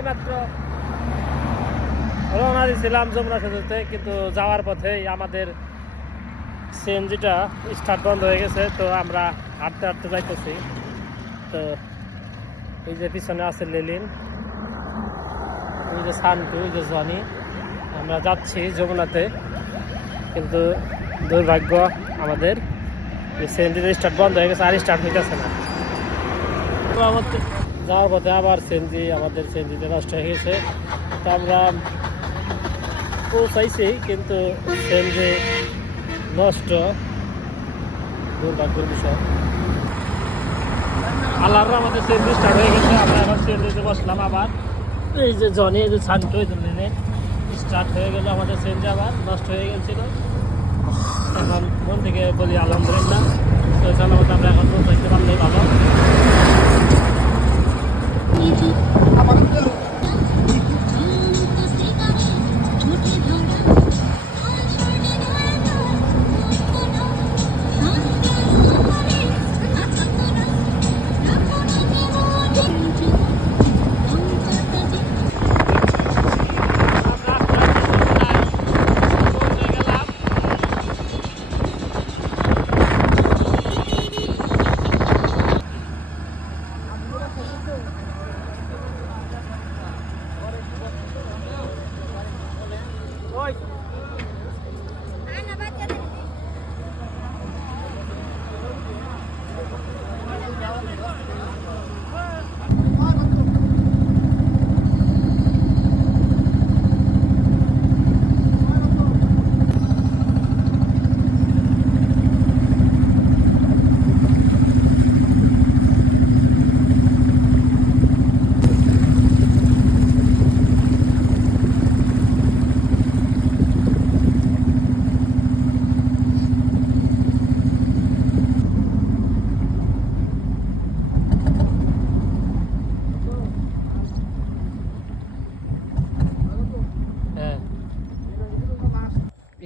এইমাত্র রওনা দিয়েছিলাম যমুনা সেতুতে, কিন্তু যাওয়ার পথে আমাদের সিএনজিটা স্টার্ট বন্ধ হয়ে গেছে। তো আমরা হাঁটতে হাঁটতে যাইতেছি। তো এই যে পিছনে আছে লেলিন, ওই যে সান্টু, ওই যে জনি, আমরা যাচ্ছি যমুনাতে। কিন্তু দুর্ভাগ্য আমাদের সিএনজিটা স্টার্ট বন্ধ হয়ে গেছে, আর স্টার্ট হইতেছে না। তো আমাদের যাওয়ার পথে আবার আমাদের সিএনজিটা নষ্ট হয়ে গেছে। তো আমরা পৌঁছাইছি, কিন্তু সিএনজি নষ্ট, দুর্ভাগ্যের বিষয়। আল্লাহর আমাদের সিএনজি স্টার্ট হয়ে গেছে। আমরা এখন সিএনজিতে বসলাম আবার। এই যে জনি, এই যে শান্ত, এই জন্য স্টার্ট হয়ে গেল। আমাদের সিএনজি আবার নষ্ট হয়ে গেছিল। এখন মন থেকে বলি আলহামদুলিল্লাহ। তো সালামত আমরা এখন পৌঁছাইতে পারলেই ভালো।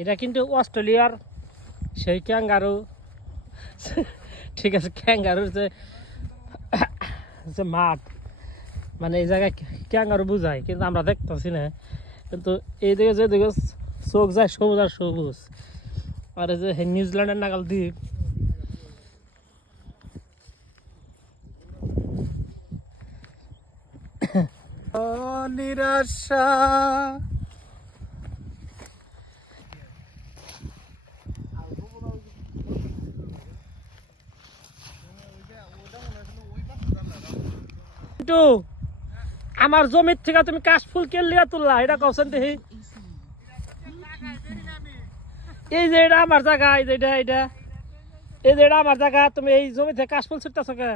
এটা কিন্তু অস্ট্রেলিয়ার সেই ক্যাঙ্গারু, ঠিক আছে, ক্যাঙ্গারুর যে মাঠ, মানে এই জায়গায় ক্যাঙ্গারু বুঝায়, কিন্তু আমরা দেখতেছি না। কিন্তু এইদিকে যেদিকে চোখ যায় সবুজ আর সবুজ। আর এই যে নিউজিল্যান্ডের নাগাল দ্বীপ, নিরাশা আমার জমির থেকে তুমি কাশফুল কেলিয়া তুললা, এটা কওছেন দেখি। এই যে এটা আমার জায়গা, এই যে এটা এই যে এটা আমার জায়গা, তুমি এই জমি থেকে কাশফুল ছিটতেছ কে?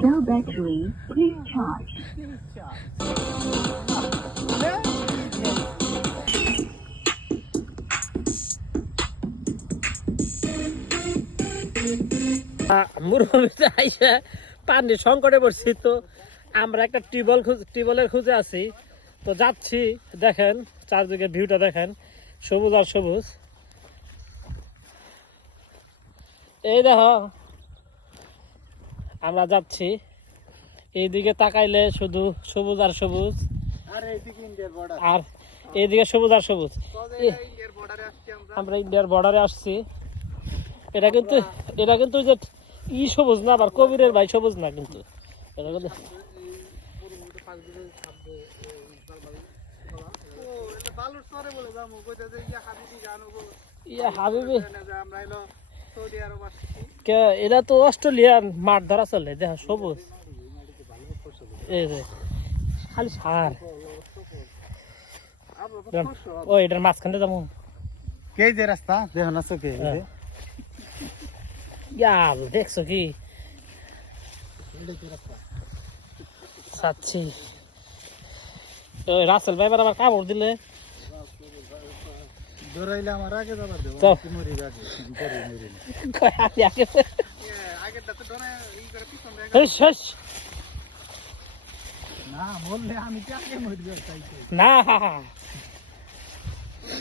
Cell battery, please charge. মরুভূমিতে আইসা পানি সংকটে পড়ছি। তো আমরা একটা টিউবওয়েলের খুঁজে আছি। তো যাচ্ছি, দেখেন চারদিকে ভিউটা দেখেন, সবুজ আর সবুজ। এই দেখো আমরা যাচ্ছি, এইদিকে তাকাইলে শুধু সবুজ আর সবুজ, আর এইদিকে সবুজ আর সবুজ। আমরা ইন্ডিয়ার বর্ডারে আসছি। এটা কিন্তু যে সবুজ না, আবার কবিরের ভাই সবুজ না, কিন্তু এটা কিন্তু এটা তো অস্ট্রেলিয়ান মাঠ ধরা চলে, দেখা সবুজ। এই যে খালি সার, ও এটার মাঝখানে যাবো। কে যে রাস্তা দেখো না চোখে, দেখছো কি চাচ্ছি। রাসেল ভাই আবার কামড় দিলে দৌড়াইলে আমার আগে যাবার দেবো, মরি আগে না বললে আমি কি আগে মরবি চাইতে না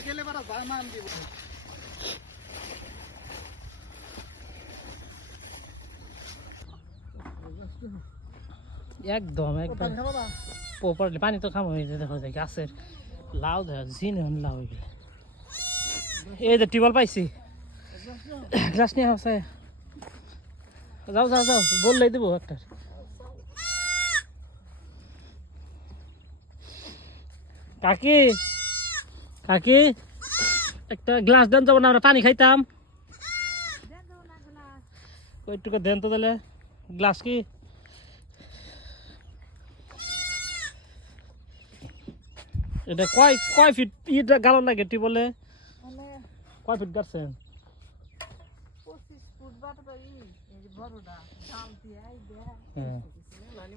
গেলে বড় জামান দিব একদম একদম প্রপারলি পানি তো খাম হয়ে দেখো যায় গাছের লাউ দেখা জিন লাউ এগুলো এই যে টিউবওয়েল পাইছি গ্লাস নিয়ে আসে যাও যাও যাও বললেই দেবো একটা কাকি কাকি একটা গ্লাস দেন যাবো না আমরা পানি খাইতাম ওইটুকু দেন তো তাহলে গ্লাস কি এটা কয় কয় ফিট ইটা গালন লাগে টি বলে কয় ফিট গাড়ছেন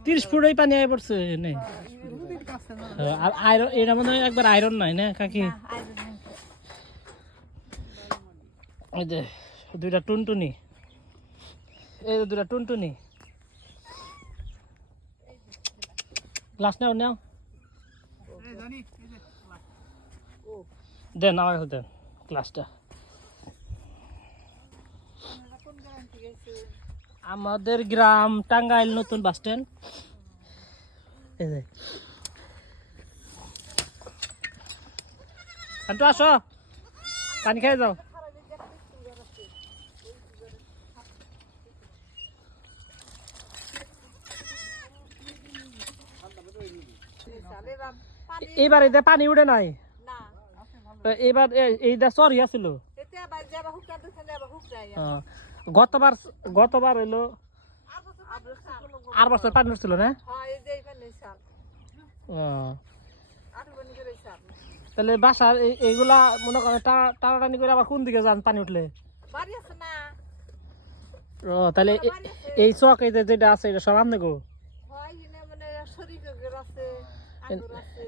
30 ফুট এই পানি আই পড়ছে নে আর আয়রন এটা মনে হয় একবার আয়রন নাই না কাকি ওই যে দুইটা টুনটুনি এই যে দুইটা টুনটুনি গ্লাস নাও নাও দেন আমার কাছে দেন গ্লাসটা আমাদের গ্রাম টাঙ্গাইল নতুন বাস স্ট্যান্ড এই যে আন্টু আসো পানি খাই যাও এইবার এতে পানি উঠে নাই এইবার এইটা সরি আছিল গতবার গতবার হইলো 8 বছর পানি উঠছিল না তাহলে বাসার এইগুলা মনে করেন টানাটানি করে আবার কোন দিকে যান পানি উঠলে ও তাহলে এই চক এই যেটা আছে এটা সব আমনে গো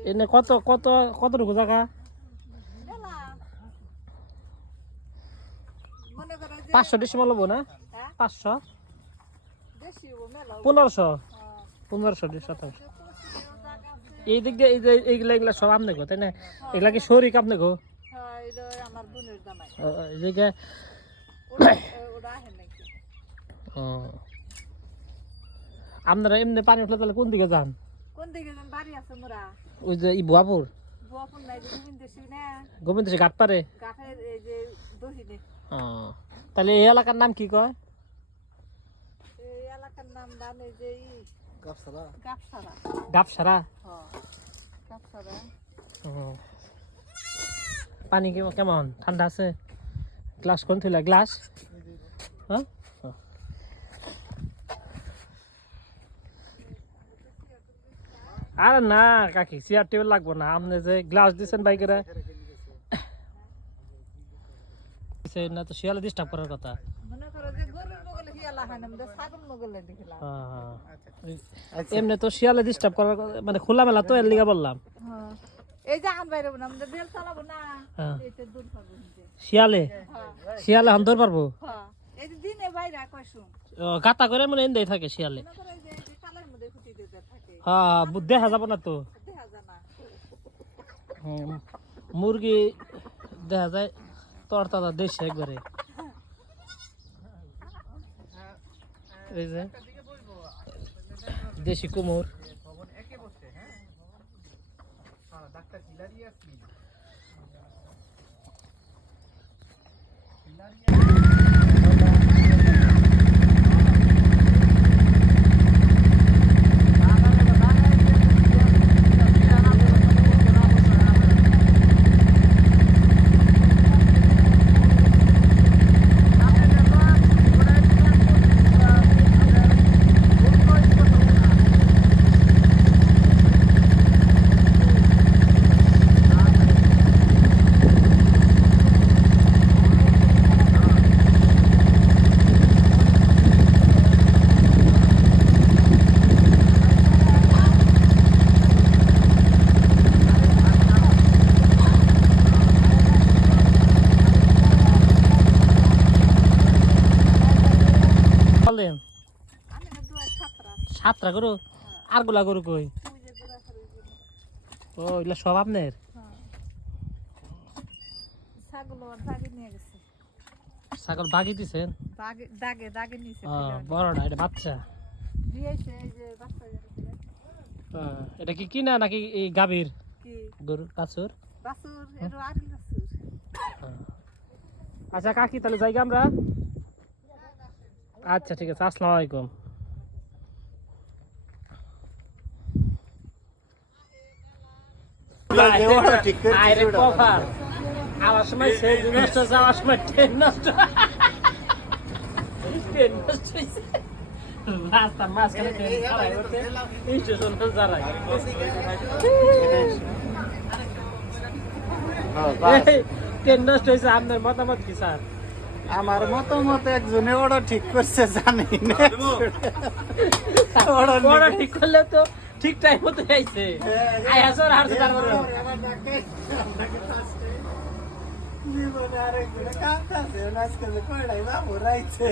এনে কত কত কতটুকু জায়গা 500 ডিসিমাল লব না 500 1500 শতাংশ এই দিক দিয়ে এই যে এইগুলা এগুলা সব আমনে গো তাই না এগুলা কি শরীক আপনি গো এদিকে আপনারা এমনি পানি উঠলে তাহলে কোন দিকে যান ওই যে ই বুয়াপুর গোবিন্দ ঘাট পারে তাহলে এই এলাকার নাম কি কয় গাপসারা পানি কেমন ঠান্ডা আছে গ্লাস কোন থইলা গ্লাস হ্যাঁ আরে না কাকি চেয়ার টেবিল লাগবো না আপনি যে গ্লাস দিচ্ছেন বাইকেরা না তো শিয়ালে ডিস্টার্ব করার কথা এমনি তো শিয়ালে ডিস্টার্ব করার মানে খোলামেলা তো এর লিগা বললাম শিয়ালে শিয়ালে হাম ধর পারবো গাতা করে মানে এনদেই থাকে শিয়ালে হ্যাঁ দেখা যাব না তো মুরগি দেখা যায় তোর তারা দেশে একবারে এই যে দেশি কুমোর সাতটা গরু আর গুলা গরু কই ও এগুলা সব আপনার ছাগল আর দাগে নিয়ে গেছে ছাগল বাগি দিছেন দাগে দাগে নিয়েছে বড়টা এটা বাচ্চা দিয়েছে এই যে বাচ্চা এটা কি কিনা নাকি এই গাভীর কি গরু বাছুর বাছুর এর আরি বাছুর আচ্ছা কাকি তাহলে যাই আমরা আচ্ছা ঠিক আছে আসসালামু আলাইকুম আরে কফার আমার সময় সেই নষ্ট যাওয়ার সময় ট্রেন নষ্ট ট্রেন নষ্ট হয়েছে রাস্তার মাঝখানে ট্রেন খারাপ হচ্ছে স্টেশন যারাই ট্রেন নষ্ট হয়েছে আপনার মতামত কি স্যার আমার মতামত একজনে ওরা ঠিক করছে জানি না বড় ঠিক করলে তো ঠিক টাইম মতো আইছে আয়াসর আর তারপরে জীবনে আরেকজনে কাঁদতেছে আজকে কয়টাই বাবু রাইছে